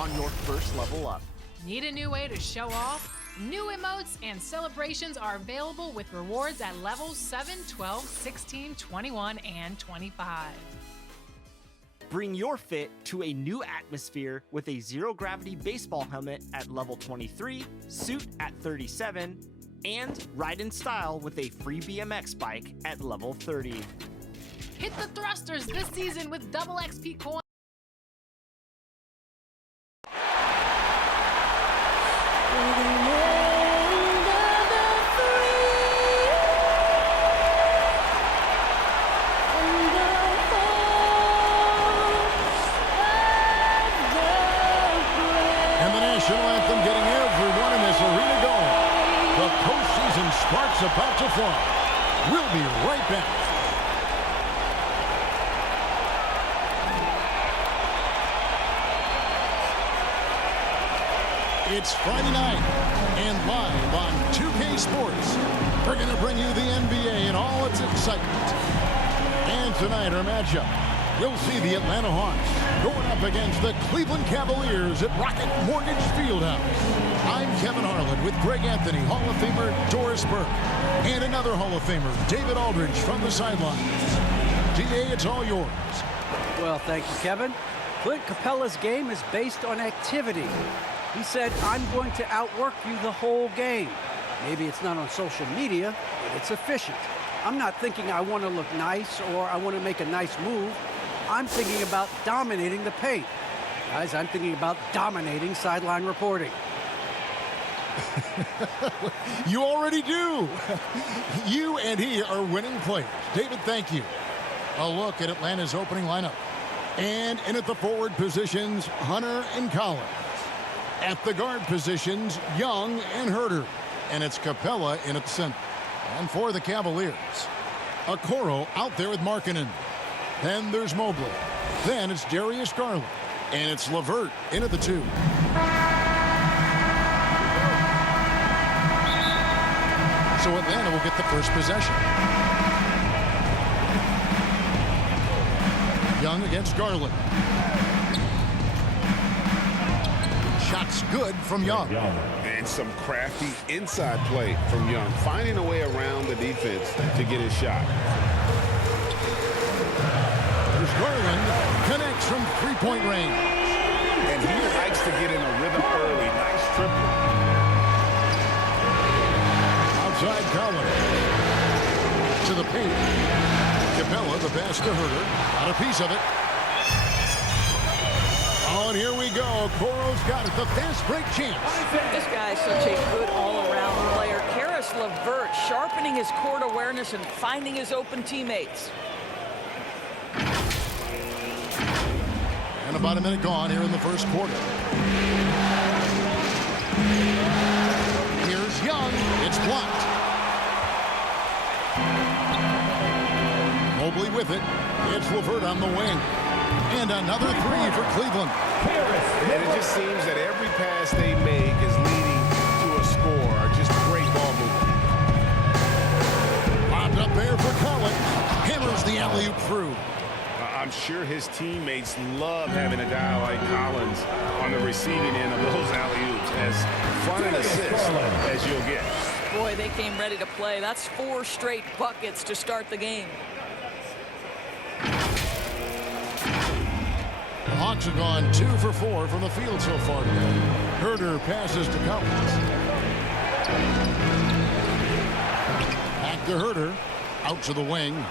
on your first level up. Need a new way to show off? New emotes and celebrations are available with rewards at levels 7, 12, 16, 21, and 25. Bring your fit to a new atmosphere with a zero-gravity baseball helmet at level 23, suit at 37, and ride in style with a free BMX bike at level 30. Hit the thrusters this season with double XP coins. Sparks about to fly. We'll be right back. It's Friday night, and live on 2K Sports, we're going to bring you the NBA and all its excitement. And tonight, our matchup, we'll see the Atlanta Hawks going up against the Cleveland Cavaliers at Rocket Mortgage Fieldhouse. I'm Kevin Harlan with Greg Anthony, Hall of Famer Doris Burke, and another Hall of Famer, David Aldridge, from the sidelines. DA, it's all yours. Well, thank you, Kevin. Clint Capella's game is based on activity. He said, I'm going to outwork you the whole game. Maybe it's not on social media, but it's efficient. I'm not thinking I want to look nice or I want to make a nice move. I'm thinking about dominating the paint. Guys, I'm thinking about dominating sideline reporting. You already do. You and he are winning players. David, thank you. A look at Atlanta's opening lineup. And in at the forward positions, Hunter and Collins. At the guard positions, Young and Herter. And it's Capella in at the center. And for the Cavaliers, Okoro out there with Markkanen. Then there's Mobley. Then it's Darius Garland. And it's LeVert in at the 2. So Atlanta will get the first possession. Young against Garland. Shots good from Young. And some crafty inside play from Young, finding a way around the defense to get his shot. There's Garland, connects from three-point range. And he likes to get in a rhythm early. Nice triple. Outside Collins. To the paint. Capella, the pass to Herter. Got a piece of it. Oh, and here we go. Coro's got it. The fast break chance. This guy is such a good all-around player. Karis LeVert sharpening his court awareness and finding his open teammates. And about a minute gone here in the first quarter. Here's Young. It's blocked. Mobley with it. It's LeVert on the wing. And another three for Cleveland. And it just seems that every pass they make is leading to a score. Just great ball movement. Lobbed up there for Collins. Hammers the alley-oop through. I'm sure his teammates love having a guy like Collins on the receiving end of those alley-oops. As fun an assist as you'll get. Boy, they came ready to play. That's 4 straight buckets to start the game. The Hawks have gone 2 for 4 from the field so far today. Herter passes to Collins. Back to Herter. Out to the wing.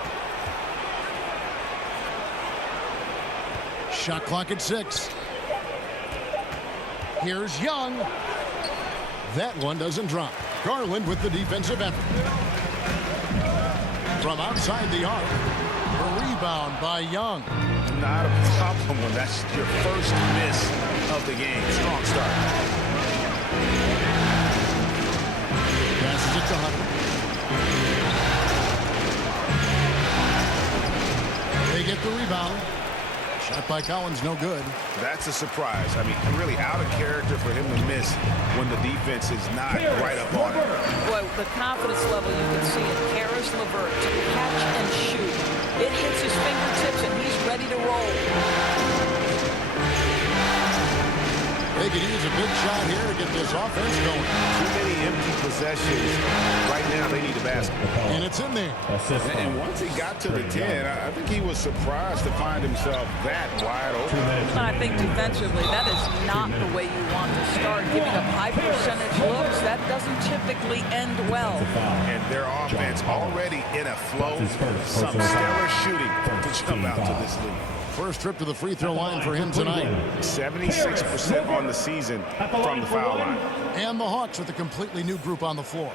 Shot clock at 6. Here's Young. That one doesn't drop. Garland with the defensive effort. From outside the arc. A rebound by Young. Not a problem when that's your first miss of the game. Strong start. Passes it to Hunter. They get the rebound. Shot by Collins, no good. That's a surprise. I mean, really out of character for him to miss when the defense is not right up on it. Boy, the confidence level you can see in Karis LeVert to catch and shoot. It hits his fingertips and he's ready to roll. They could use a big shot here to get this offense going. Too many empty possessions. Right now, they need a basket. And it's in there. And once he got to the 10, I think he was surprised to find himself that wide open. I think defensively, that is not the way you want to start. Giving up high percentage looks, that doesn't typically end well. And their offense already in a flow. Some stellar shooting to jump out to this lead. First trip to the free throw line for him tonight. 76% on the season from the foul line. And the Hawks with a completely new group on the floor.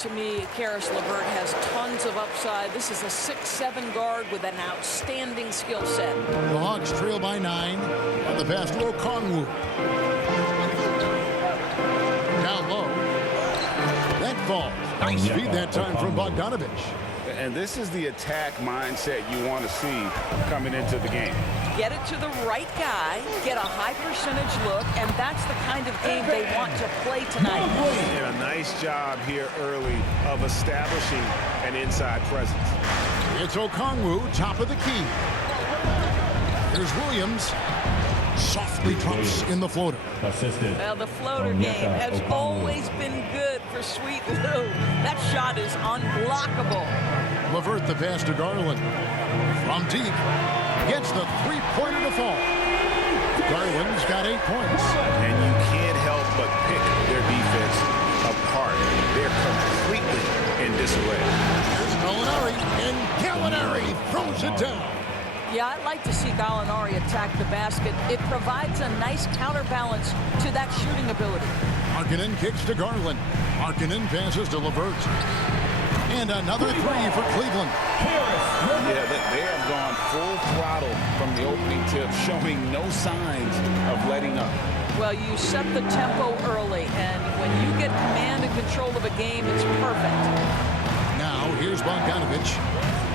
To me, Karis LeVert has tons of upside. This is a 6'7" guard with an outstanding skill set. The Hawks trail by 9 on the pass to Okongwu. Down low. That falls. Nice feed that time from Bogdanovich. And this is the attack mindset you want to see coming into the game. Get it to the right guy, get a high percentage look, and that's the kind of game they want to play tonight. And a nice job here early of establishing an inside presence. It's Okongwu, top of the key. Here's Williams. Softly drops in the floater. Well, the floater game has always been good for Sweet Lou. That shot is unblockable. LeVert the pass to Garland. From deep. Gets the three-pointer to fall. Garland's got 8 points. And you can't help but pick their defense apart. They're completely in disarray. Here's Gallinari, and Gallinari throws it down. Yeah, I'd like to see Gallinari attack the basket. It provides a nice counterbalance to that shooting ability. Markkanen kicks to Garland. Markkanen passes to LeVert. And another three for Cleveland. Yeah, they have gone full throttle from the opening tip, showing no signs of letting up. Well, you set the tempo early, and when you get command and control of a game, it's perfect. Now, here's Bogdanovich.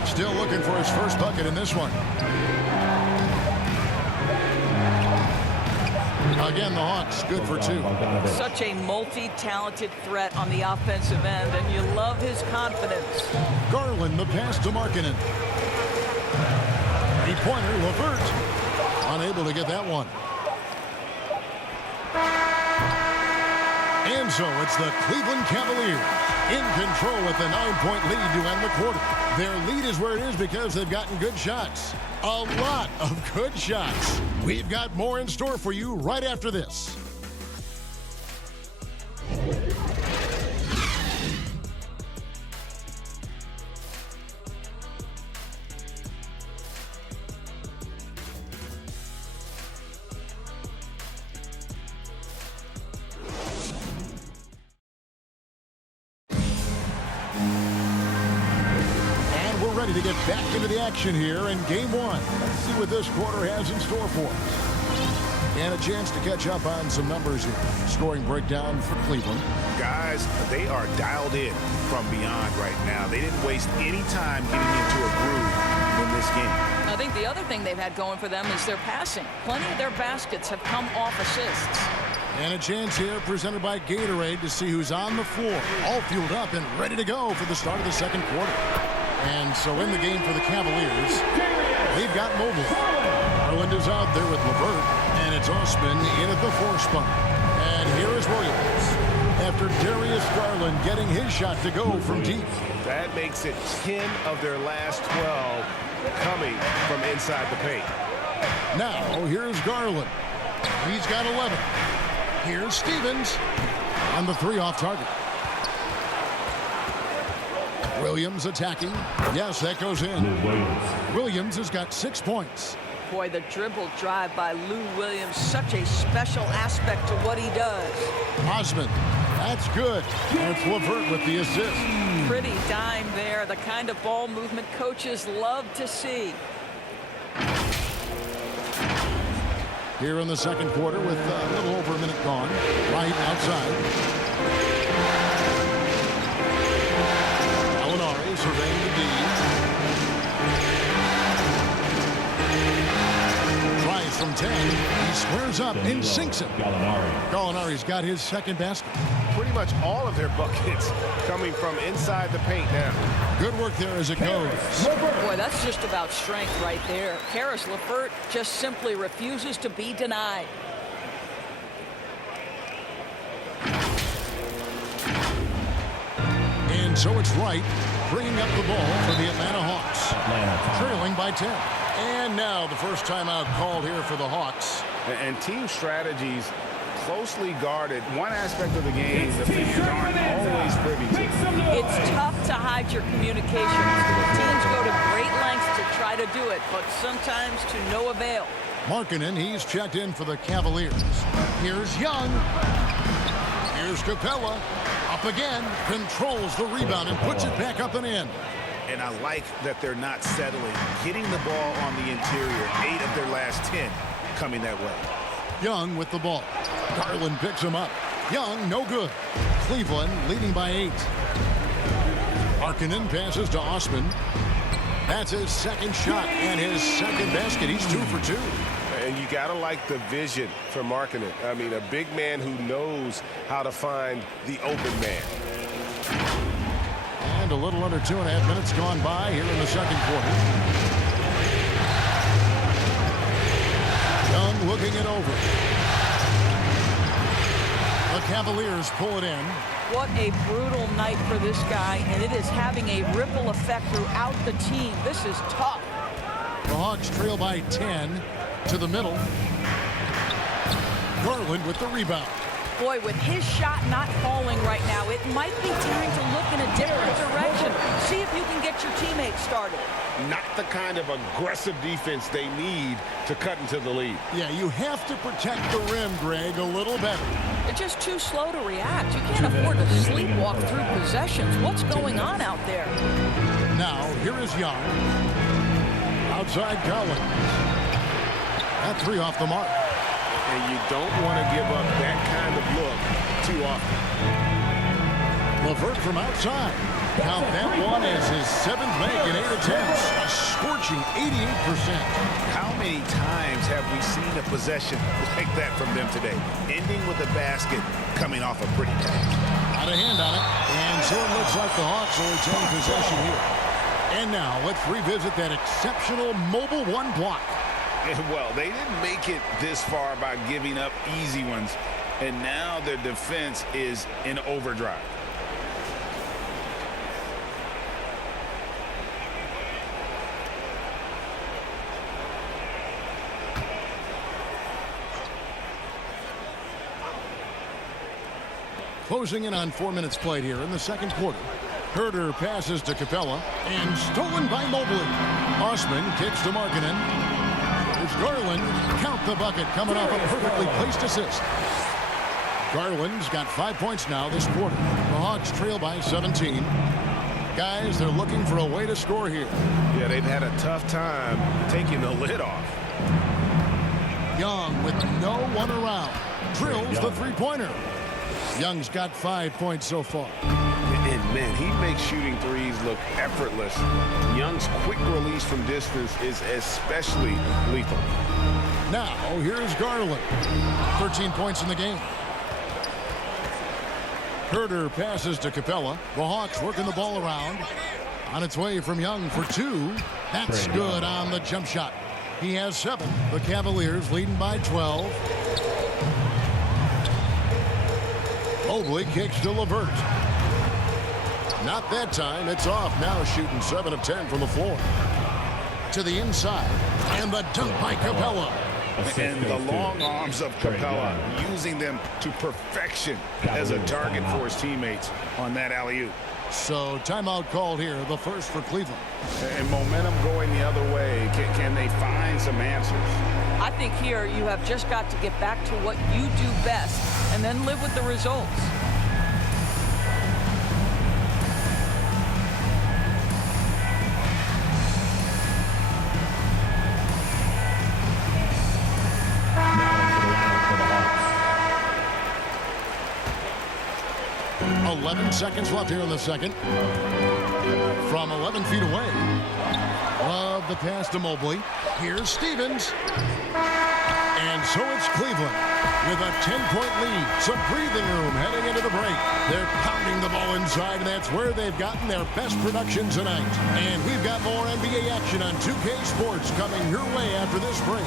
Still looking for his first bucket in this one. Again, the Hawks good for 2. Such a multi-talented threat on the offensive end, and you love his confidence. Garland, the pass to Markkanen. Three-pointer, LeVert. Unable to get that one. And so it's the Cleveland Cavaliers in control with the 9-point lead to end the quarter. Their lead is where it is because they've gotten good shots. A lot of good shots. We've got more in store for you right after this. To get back into the action here in game 1. Let's see what this quarter has in store for us. And a chance to catch up on some numbers here. Scoring breakdown for Cleveland. Guys, they are dialed in from beyond right now. They didn't waste any time getting into a groove in this game. I think the other thing they've had going for them is their passing. Plenty of their baskets have come off assists. And a chance here presented by Gatorade to see who's on the floor. All fueled up and ready to go for the start of the second quarter. And so in the game for the Cavaliers, they've got Mobley. Garland is out there with LeVert, and it's Osman in at the 4 spot. And here is Williams. After Darius Garland getting his shot to go from deep. That makes it 10 of their last 12 coming from inside the paint. Now here's Garland. He's got 11. Here's Stevens on the 3 off target. Williams attacking. Yes, that goes in. Williams has got 6 points. Boy, the dribble drive by Lou Williams, such a special aspect to what he does. Osman, that's good. And it's LeVert with the assist. Pretty dime there, the kind of ball movement coaches love to see. Here in the second quarter with a little over a minute gone. Right outside. Surveying the D. Tries from 10. He squares up and sinks it. Gallinari's got his second basket. Pretty much all of their buckets coming from inside the paint now. Good work there as it goes. Boy, that's just about strength right there. Karis LeVert just simply refuses to be denied. And so it's Wright bringing up the ball for the Atlanta Hawks. Trailing by 10. And now the first timeout called here for the Hawks. And team strategies closely guarded. One aspect of the game the fans aren't always privy to. It's tough to hide your communications. Teams go to great lengths to try to do it, but sometimes to no avail. Markkanen, he's checked in for the Cavaliers. Here's Young. Here's Capella. Up again. Controls the rebound and puts it back up and in. And I like that they're not settling. Getting the ball on the interior. 8 of their last 10 coming that way. Young with the ball. Garland picks him up. Young, no good. Cleveland leading by 8. Markkanen passes to Osman. That's his second shot and his second basket. He's 2 for 2. And you got to like the vision for Markkanen. I mean, a big man who knows how to find the open man. And a little under 2.5 minutes gone by here in the second quarter. Young looking it over. The Cavaliers pull it in. What a brutal night for this guy, and it is having a ripple effect throughout the team. This is tough. The Hawks trail by 10 to the middle. Garland with the rebound. Boy, with his shot not falling right now, it might be time to look in a different direction. See if you can get your teammates started. Not the kind of aggressive defense they need to cut into the lead. Yeah, you have to protect the rim, Greg, a little better. They're just too slow to react. You can't afford to sleepwalk through possessions. What's going on out there? Now, here is Young. Outside Collins. That 3 off the mark. And you don't want to give up that kind of look too often. LeVert from outside. Count that one as his 7th make in 8 attempts. A scorching 88%. How many times have we seen a possession like that from them today? Ending with a basket coming off a pretty pass. Out of hand on it. And so it looks like the Hawks will retain possession here. And now let's revisit that exceptional mobile 1 block. Well, they didn't make it this far by giving up easy ones. And now their defense is in overdrive. Closing in on 4 minutes played here in the second quarter. Herter passes to Capella and stolen by Mobley. Osman kicks to Markkanen. It's Garland. Count the bucket coming off a perfectly placed assist. Garland's got 5 points now this quarter. The Hawks trail by 17. Guys, they're looking for a way to score here. Yeah, they've had a tough time taking the lid off. Young with no one around. Drills the three-pointer. Young's got 5 points so far. And man, he makes shooting threes look effortless. Young's quick release from distance is especially lethal. Now, here's Garland. 13 points in the game. Herter passes to Capella. The Hawks working the ball around. On its way from Young for 2. That's good on the jump shot. He has 7. The Cavaliers leading by 12. Mobley kicks to LeVert. Not that time. It's off. Now shooting 7 of 10 from the floor. To the inside. And the dunk by Capella. And the long arms of Capella, using them to perfection as a target for his teammates on that alley-oop. So timeout called here, the first for Cleveland. And momentum going the other way. Can they find some answers? I think here you have just got to get back to what you do best and then live with the results. Now 11 seconds left here in the second. From 11 feet away. Love the pass to Mobley. Here's Stevens. And so it's Cleveland with a 10-point lead. Some breathing room heading into the break. They're pounding the ball inside, and that's where they've gotten their best production tonight. And we've got more NBA action on 2K Sports coming your way after this break.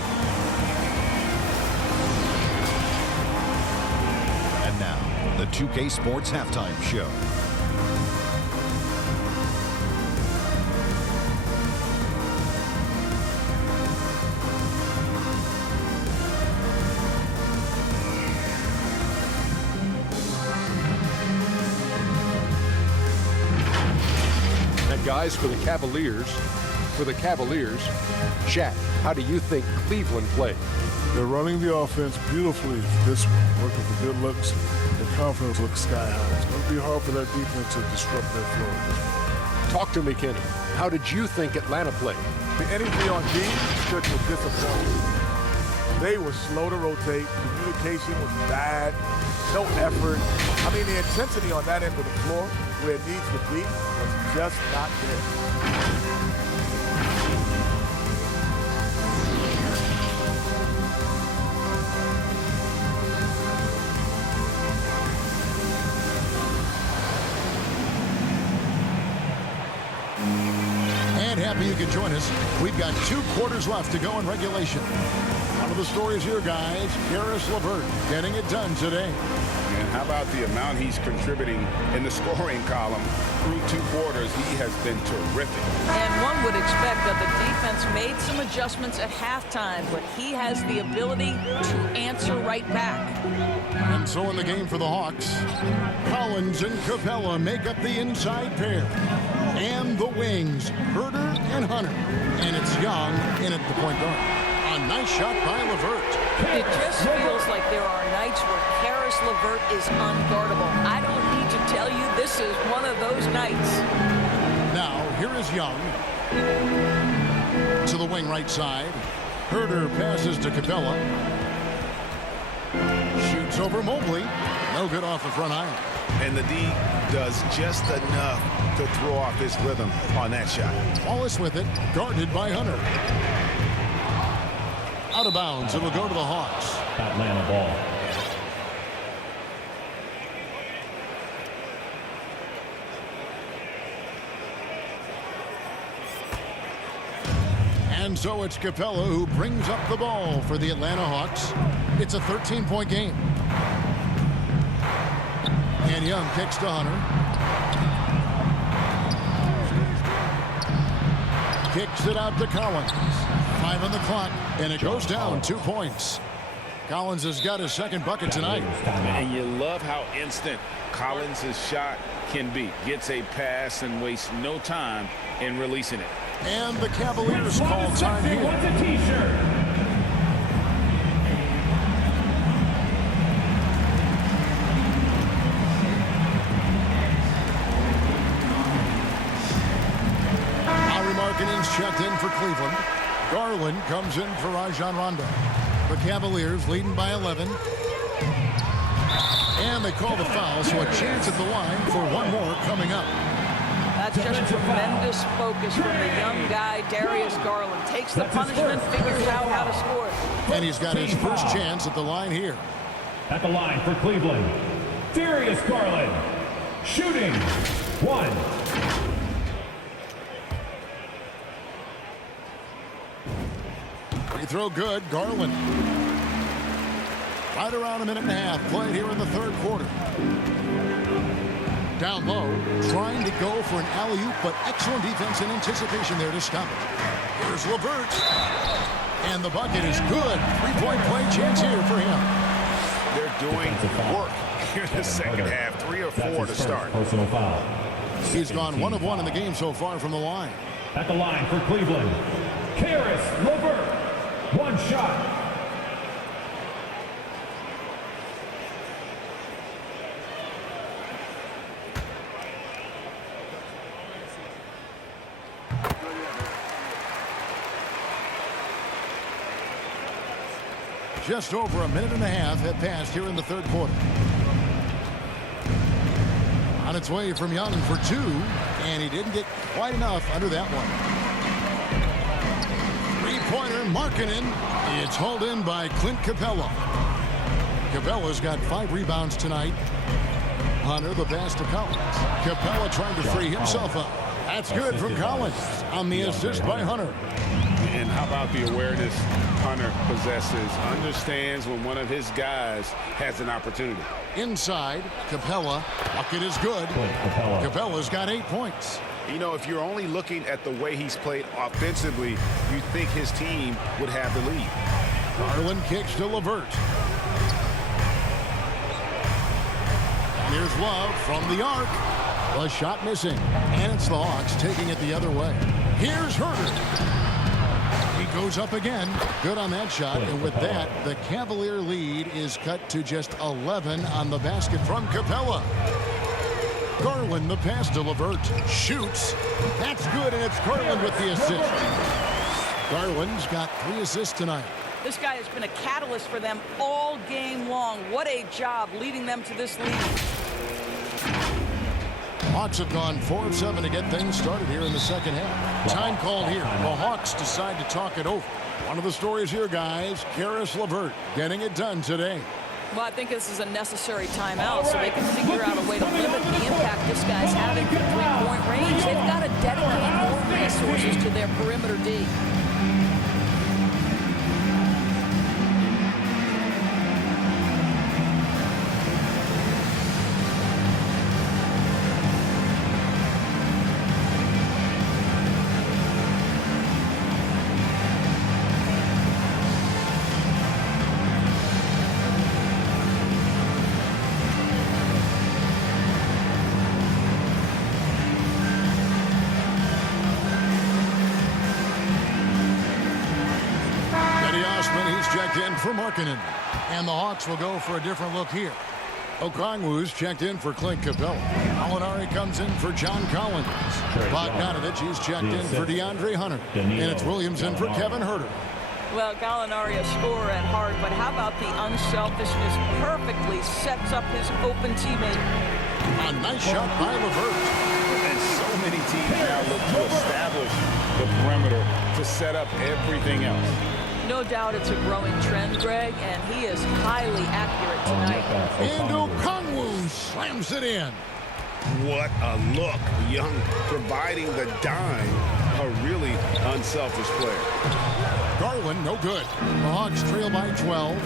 And now, the 2K Sports Halftime Show. Guys, for the Cavaliers, Shaq, how do you think Cleveland played? They're running the offense beautifully this one, working for good looks. Their confidence looks sky high. It's going to be hard for that defense to disrupt their flow. Talk to me, Kenny. How did you think Atlanta played? The energy on D was disappointing. They were slow to rotate. Communication was bad. No effort. I mean, the intensity on that end of the floor, where it needs to be, was just not there. And happy you could join us. We've got 2 quarters left to go in regulation. One of the stories here, guys, Caris LeVert getting it done today. And how about the amount he's contributing in the scoring column through 2 quarters? He has been terrific. And one would expect that the defense made some adjustments at halftime, but he has the ability to answer right back. And so in the game for the Hawks, Collins and Capella make up the inside pair. And the wings, Herter and Hunter. And it's Young in at the point guard. A nice shot by LeVert. It just feels like there are nights where Caris LeVert is unguardable. I don't need to tell you, this is one of those nights. Now, here is Young. To the wing right side. Herter passes to Capella. Shoots over Mobley. No good off the front iron. And the D does just enough to throw off his rhythm on that shot. Wallace with it, guarded by Hunter. Out of bounds, it'll go to the Hawks. Atlanta ball. And so it's Capella who brings up the ball for the Atlanta Hawks. It's a 13-point game. And Young kicks to Hunter. Kicks it out to Collins. 5 on the clock, and it goes down 2 points. Collins has got his second bucket tonight. And you love how instant Collins' shot can be. Gets a pass and wastes no time in releasing it. And the Cavaliers call time here. Wants a T-shirt. Markkanen's checked in for Cleveland. Garland comes in for Rajon Rondo. The Cavaliers leading by 11. And they call the foul, so a chance at the line for one more coming up. That's just tremendous focus from the young guy, Darius Garland. Takes the punishment, figures out how to score. And he's got his first chance at the line here. At the line for Cleveland, Darius Garland. Shooting. 1. Free throw good, Garland. Right around a minute and a half played here in the third quarter. Down low, trying to go for an alley-oop, but excellent defense and anticipation there to stop it. Here's LeVert. And the bucket is good. 3-point play chance here for him. They're doing work here in the second half. 3 or 4 to start. Personal foul. He's gone 1 of 1 in the game so far from the line. At the line for Cleveland, Caris LeVert. 1 shot. Just over a minute and a half have passed here in the third quarter. On its way from Young for 2, and he didn't get quite enough under that one. three-pointer, Markkanen. It's hauled in by Clint Capella. Capella's got 5 rebounds tonight. Hunter, the pass to Collins. Capella trying to free himself up. That's good from Collins on the assist by Hunter. And how about the awareness Hunter possesses? Understands when one of his guys has an opportunity. Inside, Capella. Bucket is good. Capella's got 8 points. You know, if you're only looking at the way he's played offensively, you'd think his team would have the lead. Garland kicks to LeVert. And here's Love from the arc. The shot missing. And it's the Hawks taking it the other way. Here's Herter. He goes up again. Good on that shot. And with that, the Cavalier lead is cut to just 11 on the basket from Capella. Garland, the pass to LeVert. Shoots. That's good, and it's Garland with the assist. Garland's got 3 assists tonight. This guy has been a catalyst for them all game long. What a job leading them to this lead. Hawks have gone 4 of 7 to get things started here in the second half. Time called here. The Hawks decide to talk it over. One of the stories here, guys, Caris LeVert getting it done today. Well, I think this is a necessary timeout so they can figure out a way to limit the impact this guy's having from three-point range. They've got to dedicate more resources to their perimeter D. For Markkanen. And the Hawks will go for a different look here. Okongwu's checked in for Clint Capella. Molinari comes in for John Collins. Bogdanovich, he's checked in for DeAndre Hunter. And it's Williams in for Kevin Herter. Well, Gallinari a scorer at heart, but how about the unselfishness? Perfectly sets up his open teammate. A nice shot by LeVert. And so many teams now look to establish the perimeter to set up everything else. No doubt it's a growing trend, Greg, and he is highly accurate tonight. And Okongwu slams it in. What a look. Young providing the dime. A really unselfish player. Garland, no good. The Hawks trail by 12.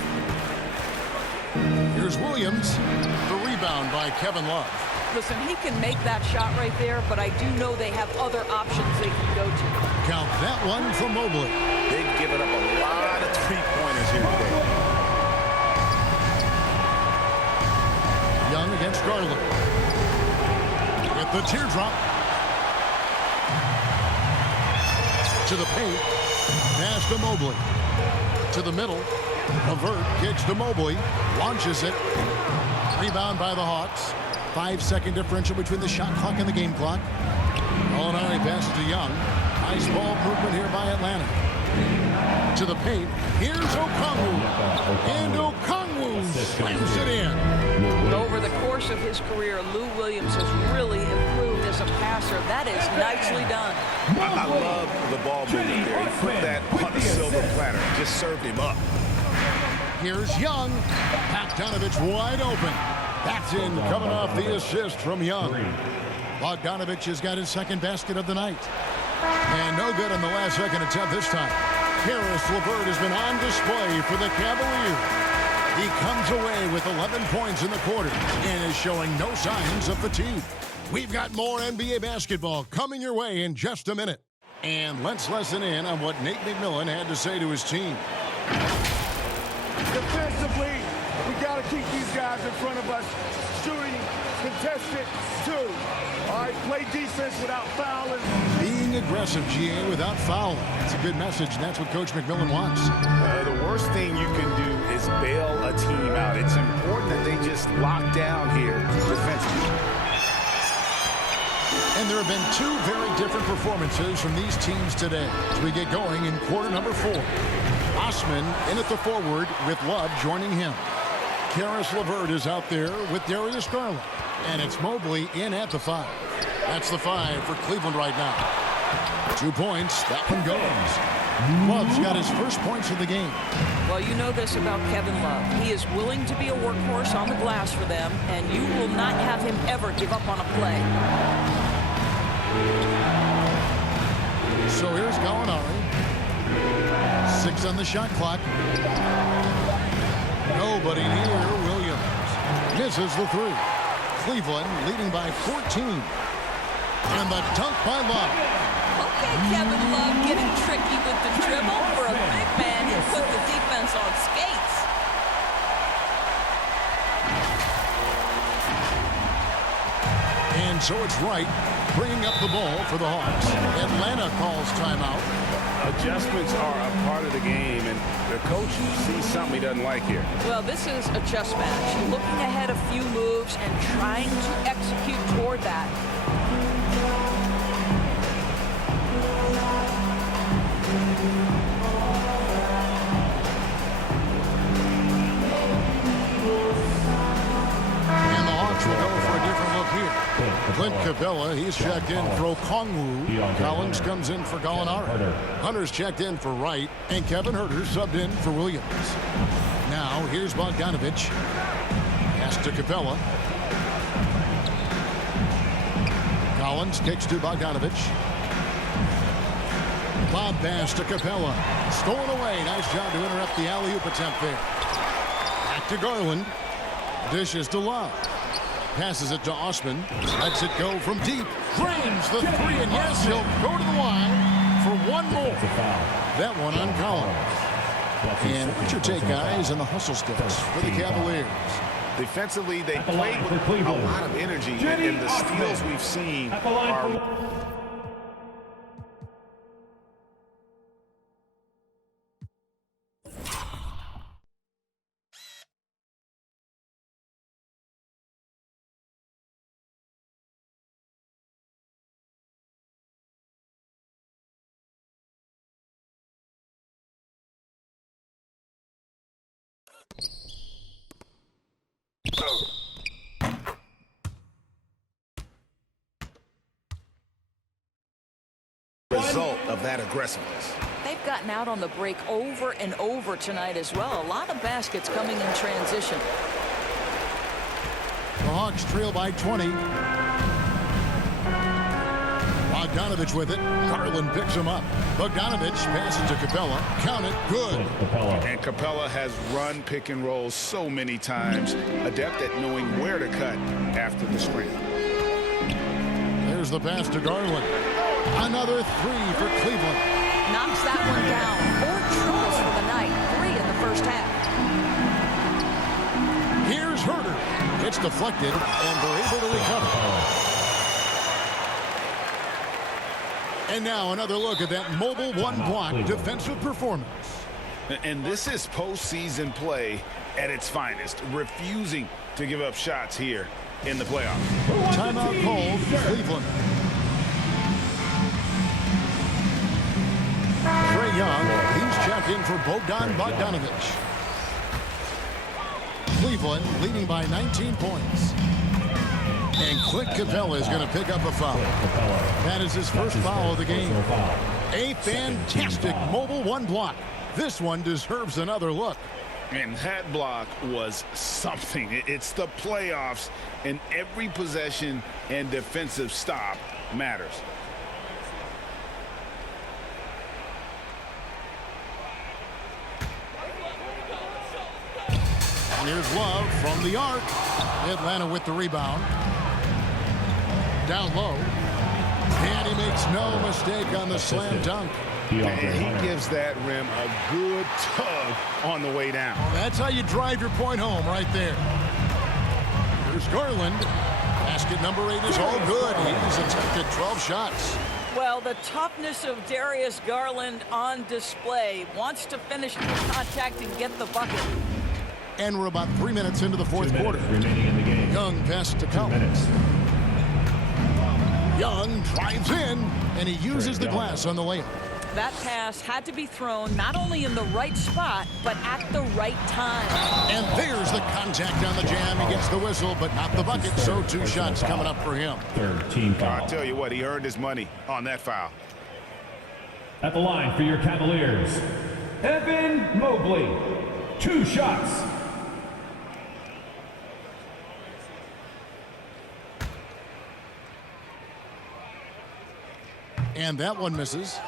Here's Williams. The rebound by Kevin Love. Listen, he can make that shot right there, but I do know they have other options they can go to. Count that one for Mobley. They've given up a lot of three-pointers here today. Young against Garland. With the teardrop. To the paint. Pass to Mobley. To the middle. LeVert kicks to Mobley. Launches it. Rebound by the Hawks. 5-second differential between the shot clock and the game clock. Molinari passes to Young. Nice ball movement here by Atlanta. To the paint. Here's Okongwu. And Okongwu slams it in. Over the course of his career, Lou Williams has really improved as a passer. That is nicely done. I love the ball movement there. He put that on the silver platter. Just served him up. Here's Young. Bogdanovich wide open. That's in, coming off the assist from Young. Bogdanovich has got his second basket of the night. And no good on the last second attempt this time. Caris LeVert has been on display for the Cavaliers. He comes away with 11 points in the quarter and is showing no signs of fatigue. We've got more NBA basketball coming your way in just a minute. And let's listen in on what Nate McMillan had to say to his team. Defensively, we got to keep these guys in front of us. Shooting, contested, 2. All right, play defense without fouling. Being aggressive, GA, without fouling. That's a good message, and that's what Coach McMillan wants. The worst thing you can do is bail a team out. It's important that they just lock down here defensively. And there have been 2 very different performances from these teams today as we get going in quarter number 4. Osman in at the forward with Love joining him. Caris LeVert is out there with Darius Garland. And it's Mobley in at the 5. That's the 5 for Cleveland right now. 2 points. That one goes. Love's got his first points of the game. Well, you know this about Kevin Love. He is willing to be a workhorse on the glass for them, and you will not have him ever give up on a play. So here's Gallinari. 6 on the shot clock. Nobody near Williams. Misses the 3. Cleveland leading by 14. And the dunk by Love. Okay, Kevin Love getting tricky with the dribble. For a big man, he put the defense on skates. And so it's Wright bringing up the ball for the Hawks. Atlanta calls timeout. Adjustments are a part of the game, and the coach sees something he doesn't like here. Well, this is a chess match. Looking ahead a few moves and trying to execute toward that. And the Hawks will go for a different look here. Clint Capella, he's checked in for Okongwu. Collins comes in for Gallinari. Hunter's checked in for Wright. And Kevin Huerter subbed in for Williams. Now, here's Bogdanovich. Pass to Capella. Collins kicks to Bogdanovich. Lob pass to Capella. Stolen away. Nice job to interrupt the alley-oop attempt there. Back to Garland. Dishes to Love. Passes it to Osman. Lets it go from deep. Drains the 3, and yes, he'll go to the line for one more. That one on Collins. And what's your take, guys, on the hustle steps for the Cavaliers? Defensively, they played with a lot of energy, and the steals we've seen are... result of that aggressiveness. They've gotten out on the break over and over tonight as well. A lot of baskets coming in transition. The Hawks trail by 20. Bogdanovich with it. Garland picks him up. Bogdanovich passes to Capella. Count it. Good. And Capella has run pick and roll so many times. Adept at knowing where to cut after the screen. There's the pass to Garland. Another 3 for Cleveland. Knocks that one down. 4 triples for the night. 3 in the first half. Here's Huerter. It's deflected, and they're able to recover. And now another look at that mobile one-block defensive performance. And this is postseason play at its finest, refusing to give up shots here in the playoffs. Timeout called Cleveland. Trae Young, he's checked in for Bogdanovich. Cleveland leading by 19 points. And Clint Capella is going to pick up a foul. That is his first foul of the game. A fantastic mobile one block. This one deserves another look. And that block was something. It's the playoffs, and every possession and defensive stop matters. And here's Love from the arc. Atlanta with the rebound. Down low. And he makes no mistake on the slam dunk. And he gives that rim a good tug on the way down. That's how you drive your point home right there. Here's Garland. Basket number 8 is all good. He's attempted 12 shots. Well, the toughness of Darius Garland on display. Wants to finish the contact and get the bucket. And we're about 3 minutes into the fourth quarter. Remaining in the game. Young passes to Collins. Young drives in, and he uses the glass on the layup. That pass had to be thrown not only in the right spot, but at the right time. And there's the contact on the jam. He gets the whistle, but not the bucket, so 2 shots coming up for him. Third team foul. I tell you what, he earned his money on that foul. At the line for your Cavaliers, Evan Mobley. 2 shots. And that one misses.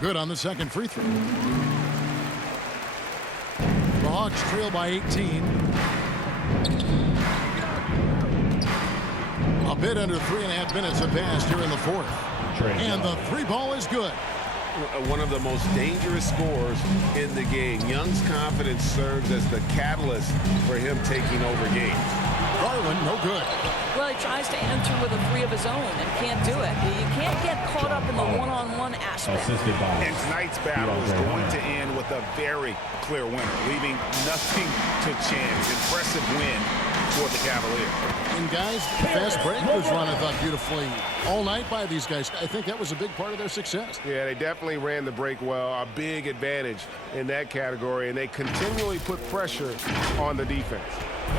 Good on the second free throw. The Hawks trail by 18. A bit under 3.5 minutes have passed here in the fourth. And the 3 ball is good. One of the most dangerous scorers in the game. Young's confidence serves as the catalyst for him taking over games. Garland, no good. Well, he tries to answer with a 3 of his own and can't do it. You can't get caught up in the one-on-one aspect. And tonight's battle is going to end with a very clear winner, leaving nothing to chance. Impressive win for the Cavaliers. And guys, the fast break was run, I thought, beautifully all night by these guys. I think that was a big part of their success. Yeah, they definitely ran the break well. A big advantage in that category, and they continually put pressure on the defense.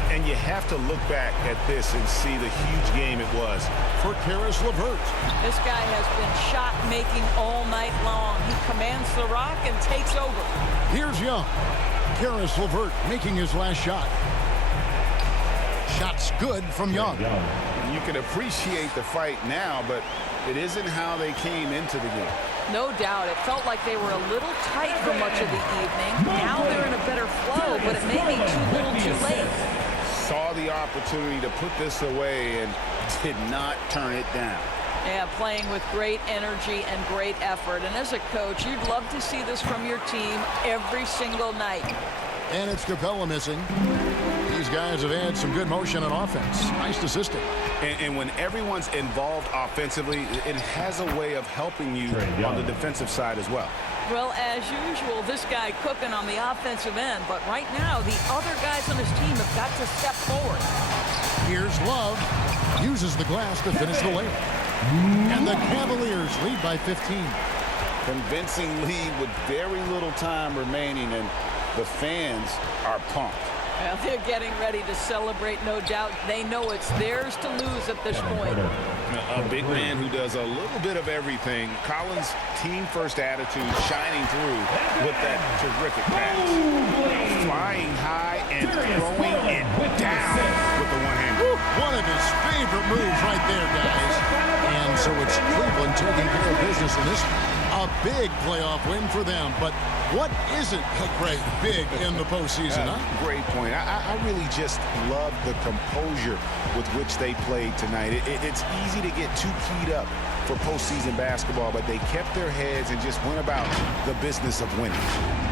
And you have to look back at this and see the huge game it was for Caris LeVert. This guy has been shot-making all night long. He commands the rock and takes over. Here's Young. Caris LeVert making his last shot. Shot's good from Young. You can appreciate the fight now, but it isn't how they came into the game. No doubt. It felt like they were a little tight for much of the evening. Now they're in a better flow, but it may be too little too late. Saw the opportunity to put this away and did not turn it down. Yeah, playing with great energy and great effort. And as a coach, you'd love to see this from your team every single night. And it's Capella missing. These guys have had some good motion on offense. Nice assisting. And when everyone's involved offensively, it has a way of helping you on the defensive side as well. Well, as usual, this guy cooking on the offensive end. But right now, the other guys on his team have got to step forward. Here's Love. Uses the glass to finish the layup. And the Cavaliers lead by 15. Convincing lead with very little time remaining, and the fans are pumped. Well, they're getting ready to celebrate, no doubt. They know it's theirs to lose at this point. A big man who does a little bit of everything. Collins' team-first attitude shining through with that terrific pass. Flying high and throwing it down with the one hand. One of his favorite moves right there, guys. And so it's Cleveland taking care of business in this. A big playoff win for them, but what isn't a great big in the postseason, huh? Great point. I really just love the composure with which they played tonight. It's easy to get too keyed up for postseason basketball, but they kept their heads and just went about the business of winning.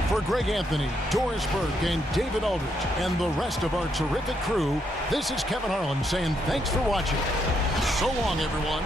For Greg Anthony, Doris Burke, and David Aldridge, and the rest of our terrific crew, this is Kevin Harlan saying thanks for watching. So long, everyone.